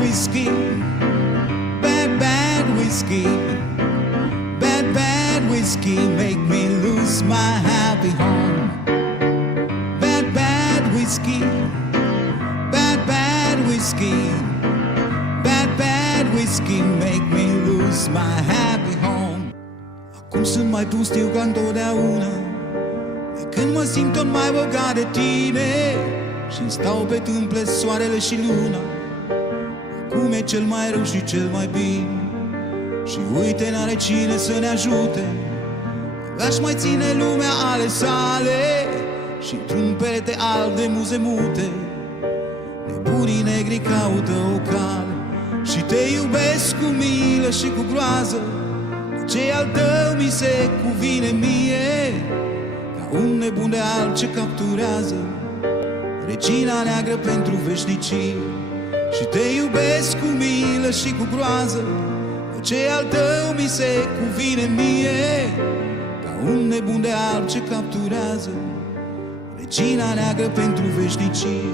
whiskey, bad whiskey, bad whiskey make me lose my happy home. Bad whiskey, bad whiskey, bad whiskey make me lose my happy home. Acum sunt mai pustiu ca întotdeauna, de când mă simt tot mai bogat de tine și-mi stau pe tâmple soarele și luna. Acum e cel mai rău și cel mai bine și uite, n-are cine să ne ajute. Aș mai ține lumea ale sale și într-un perete alb de muze mute. Nebunii negri caută o cale și te iubesc cu milă și cu groază. Ce al tău mi se cuvine mie, ca un nebun de alb ce capturează regina neagră pentru veșnicie. Și te iubesc cu milă și cu groază, ce al tău mi se cuvine mie, ca un nebun de alb ce capturează regina neagră pentru veșnicie.